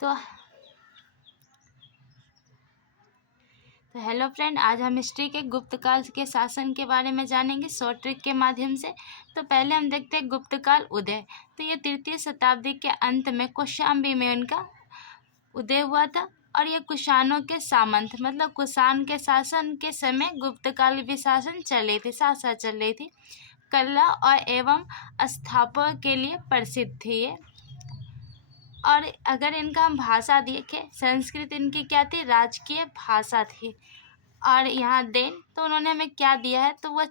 तो hello friend, आज हम हिस्ट्री के गुप्त काल के शासन के बारे में जानेंगे शॉर्ट ट्रिक के माध्यम से। तो पहले हम देखते हैं गुप्त काल उदय। तो ये तृतीय शताब्दी के अंत में कौशाम्बी में उनका उदय हुआ था। और ये कुषाणों के सामंत मतलब कुषाण के शासन के समय गुप्त काल भी शासन चल रही थी, साथ साथ चल रही थी। कला और एवं स्थापना के लिए प्रसिद्ध थी ये। और अगर इनका हम भाषा देखें, संस्कृत इनकी क्या थी, राजकीय भाषा थी। और यहाँ देन तो उन्होंने हमें क्या दिया है, तो वह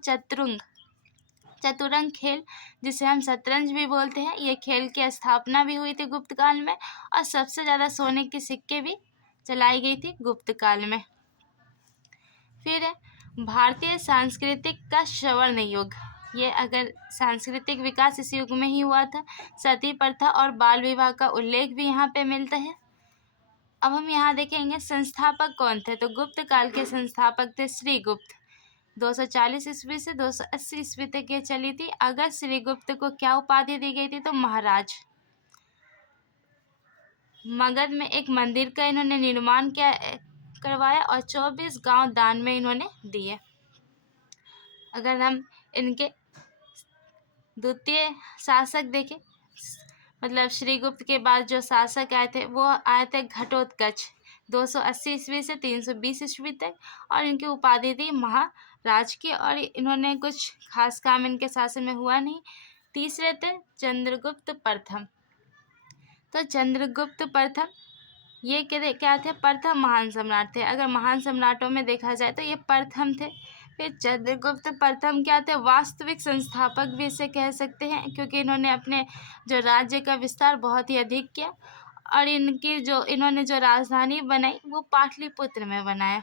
चतुरंग खेल, जिसे हम शतरंज भी बोलते हैं, ये खेल की स्थापना भी हुई थी गुप्त काल में। और सबसे ज़्यादा सोने के सिक्के भी चलाई गई थी गुप्त काल में। फिर है भारतीय सांस्कृतिक का स्वर्ण युग। ये अगर सांस्कृतिक विकास इस युग में ही हुआ था। सती प्रथा और बाल विवाह का उल्लेख भी यहाँ पे मिलता है। अब हम यहाँ देखेंगे संस्थापक कौन थे। तो गुप्त काल के संस्थापक थे श्रीगुप्त। 240 ईस्वी से 280 ईस्वी तक ये चली थी। अगर श्रीगुप्त को क्या उपाधि दी गई थी, तो महाराज। मगध में एक मंदिर का इन्होंने निर्माण करवाया और 24 गांव दान में इन्होंने दिए। अगर हम इनके द्वितीय शासक देखें, मतलब श्रीगुप्त के बाद जो शासक आए थे वो आए थे घटोत्कच 280 ईस्वी से 320 ईस्वी तक। और इनकी उपाधि थी महाराज की। और इन्होंने कुछ खास काम इनके शासन में हुआ नहीं। तीसरे थे चंद्रगुप्त प्रथम। तो चंद्रगुप्त प्रथम ये क्या थे, प्रथम महान सम्राट थे। अगर महान सम्राटों में देखा जाए तो ये प्रथम थे। फिर चंद्रगुप्त प्रथम क्या थे, वास्तविक संस्थापक भी इसे कह सकते हैं, क्योंकि इन्होंने अपने जो राज्य का विस्तार बहुत ही अधिक किया। और इन्होंने जो राजधानी बनाई वो पाटलिपुत्र में बनाया।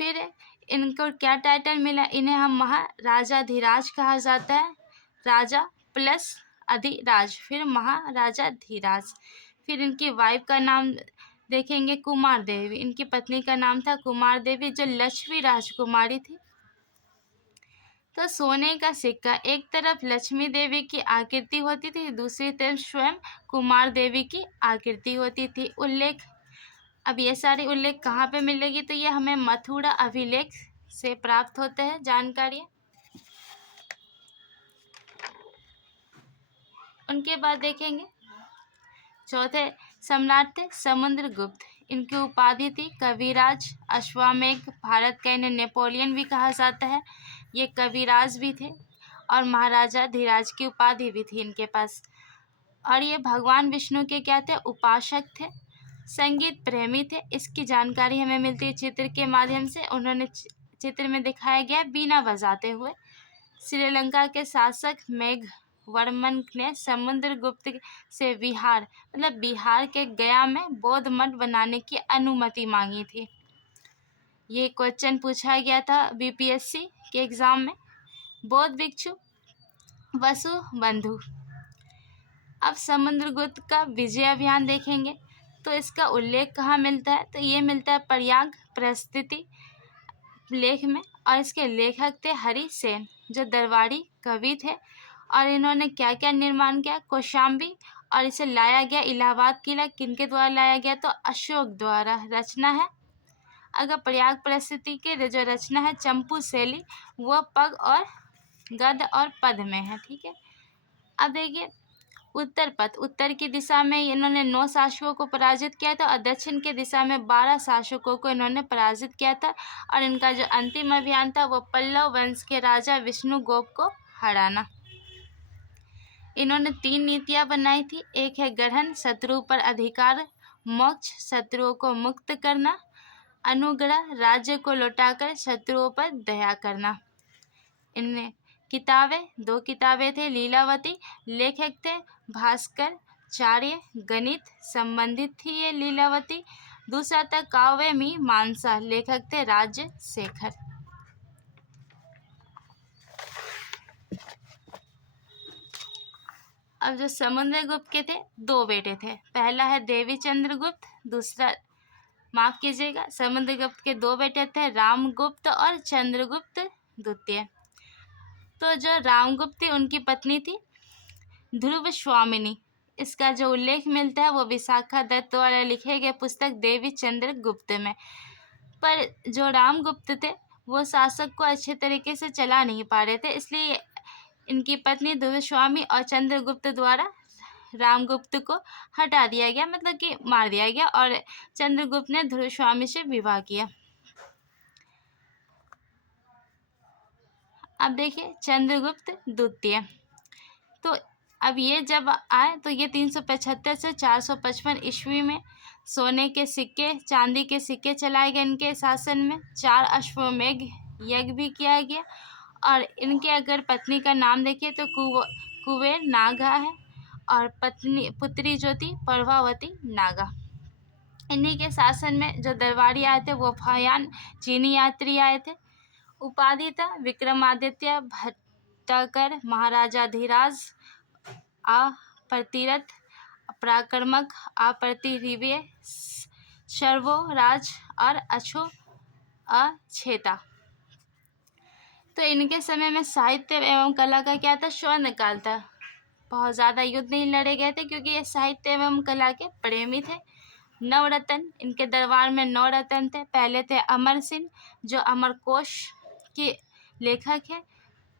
फिर इनको क्या टाइटल मिला, इन्हें हम महाराजाधिराज कहा जाता है, राजा प्लस अधिराज, फिर महाराजाधिराज। फिर इनकी वाइफ का नाम देखेंगे कुमार देवी। इनकी पत्नी का नाम था कुमार देवी, जो लक्ष्मी राजकुमारी थी। तो सोने का सिक्का, एक तरफ लक्ष्मी देवी की आकृति होती थी, दूसरी तरफ स्वयं कुमार देवी की आकृति होती थी। उल्लेख, अब ये सारे उल्लेख कहाँ पे मिलेगी, तो ये हमें मथुरा अभिलेख से प्राप्त होते हैं जानकारी। उनके बाद देखेंगे चौथे सम्राट थे समुद्रगुप्त। इनकी उपाधि थी कविराज, अश्वमेघ, भारत का इन्हें नेपोलियन भी कहा जाता है। ये कविराज भी थे और महाराजा धीराज की उपाधि भी थी इनके पास। और ये भगवान विष्णु के क्या थे, उपासक थे। संगीत प्रेमी थे। इसकी जानकारी हमें मिलती है चित्र के माध्यम से। उन्होंने चित्र में दिखाया गया बीना बजाते हुए। श्रीलंका के शासक मेघवर्मन ने समुद्रगुप्त से बिहार मतलब बिहार के गया में बौद्ध मठ बनाने की अनुमति मांगी थी। ये क्वेश्चन पूछा गया था बीपीएससी के एग्जाम में। बौद्ध भिक्षु वसुबंधु। अब समुद्रगुप्त का विजय अभियान देखेंगे तो इसका उल्लेख कहाँ मिलता है, तो ये मिलता है प्रयाग प्रस्थिति लेख में। और इसके लेखक थे हरिसेन, जो दरबारी कवि थे। और इन्होंने क्या क्या निर्माण किया, कौशाम्बी। और इसे लाया गया इलाहाबाद किला, किनके द्वारा लाया गया, तो अशोक द्वारा। रचना है, अगर प्रयाग प्रस्थिति के जो रचना है चंपू शैली, वह पग और गद और पद में है। ठीक है। अब देखिए उत्तर पथ, उत्तर की दिशा में इन्होंने 9 शासकों को पराजित किया था और दक्षिण की दिशा में 12 शासकों को इन्होंने पराजित किया था। और इनका जो अंतिम अभियान था वो पल्लव वंश के राजा विष्णुगुप्त को हराना। इन्होंने 3 नीतियां बनाई थी। एक है ग्रहण, शत्रु पर अधिकार, मोक्ष, शत्रुओं को मुक्त करना, अनुग्रह, राज्य को लौटाकर शत्रुओं पर दया करना। इनमें किताबें, 2 किताबें थे, लीलावती, लेखक थे भास्कराचार्य, गणित संबंधित थी ये लीलावती। दूसरा था काव्य मीमांसा, लेखक थे राजशेखर। अब जो समुद्रगुप्त के थे 2 बेटे थे। पहला है देवी चंद्रगुप्त, दूसरा माफ कीजिएगा, समुद्रगुप्त के 2 बेटे थे, रामगुप्त और चंद्रगुप्त द्वितीय। तो जो रामगुप्त थी उनकी पत्नी थी ध्रुव स्वामिनी। इसका जो उल्लेख मिलता है वो विशाखा दत्त द्वारा लिखे गए पुस्तक देवी चंद्र गुप्त में। पर जो रामगुप्त थे वो शासक को अच्छे तरीके से चला नहीं पा रहे थे, इसलिए इनकी पत्नी दुर्गास्वामी और चंद्रगुप्त द्वारा रामगुप्त को हटा दिया गया, मतलब कि मार दिया गया, और चंद्रगुप्त ने ध्रुवस्वामी से विवाह किया। अब देखिए चंद्रगुप्त द्वितीय। तो अब ये जब आए तो ये 375 से 455 ईस्वी में सोने के सिक्के, चांदी के सिक्के चलाए गए इनके शासन में। 4 अश्वमेध यज्ञ भी किया गया। और इनके अगर पत्नी का नाम देखिए तो कुबेर नागा है, और पुत्री जो थी प्रभावती नागा। इन्हीं के शासन में जो दरबारी आए थे वो फायान चीनी यात्री आए थे। उपाधि था विक्रमादित्य भट्टाकर, महाराजाधिराज, अप्रतिरथ, पराक्रमक, अप्रतिरिव्य, सर्वोराज और अच्छो अछेता। तो इनके समय में साहित्य एवं कला का क्या था, स्वर्ण काल था। बहुत ज़्यादा युद्ध नहीं लड़े गए थे क्योंकि ये साहित्य एवं कला के प्रेमी थे। नवरत्न, इनके दरबार में 9 रत्न थे। पहले थे अमर सिंह जो अमरकोश के लेखक है।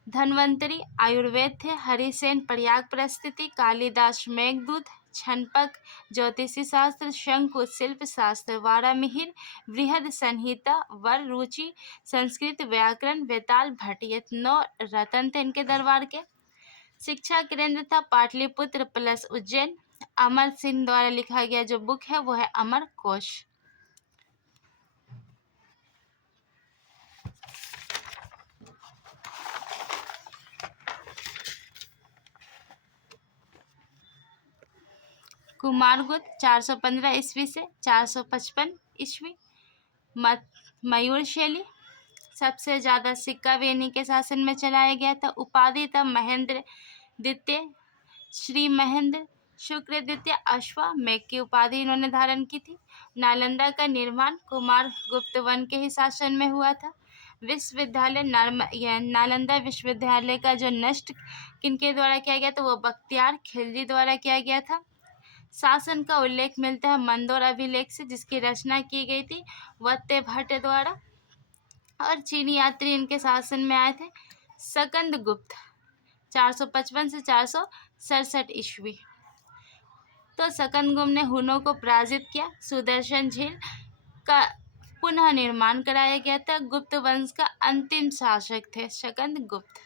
धन्वंतरी आयुर्वेद थे। हरिसेन प्रयाग परिस्थिति, कालिदास मेघदूत, छनपक ज्योतिषी शास्त्र, शंकु शिल्प शास्त्र, वारामिहिर बृहद संहिता, वर रुचि संस्कृत व्याकरण, वेताल भट्ट। ये 9 रत्न थे इनके दरबार के। शिक्षा केंद्र था पाटलिपुत्र प्लस उज्जैन। अमर सिंह द्वारा लिखा गया जो बुक है वो है अमर कोश। कुमारगुप्त 415 ईस्वी से 455 ईस्वी। मयूर शैली, सबसे ज़्यादा सिक्का भी इन्हीं के शासन में चलाया गया था। उपाधि था महेंद्र द्वितीय, श्री महेंद्र शुक्र द्वितीय अश्वमेध की उपाधि इन्होंने धारण की थी। नालंदा का निर्माण कुमार गुप्त वन के ही शासन में हुआ था। विश्वविद्यालय नालंदा विश्वविद्यालय का जो नष्ट किनके द्वारा किया गया था वो बख्तियार खिलजी द्वारा किया गया था। शासन का उल्लेख मिलता है मंदोर अभिलेख से जिसकी रचना की गई थी वत्ते भट्ट द्वारा। और चीनी यात्री इनके शासन में आए थे सकंद गुप्त 455 से 467 ईस्वी। तो सकंद गुप्त ने हुनों को पराजित किया। सुदर्शन झील का पुनः निर्माण कराया गया था। गुप्त वंश का अंतिम शासक थे सकंद गुप्त।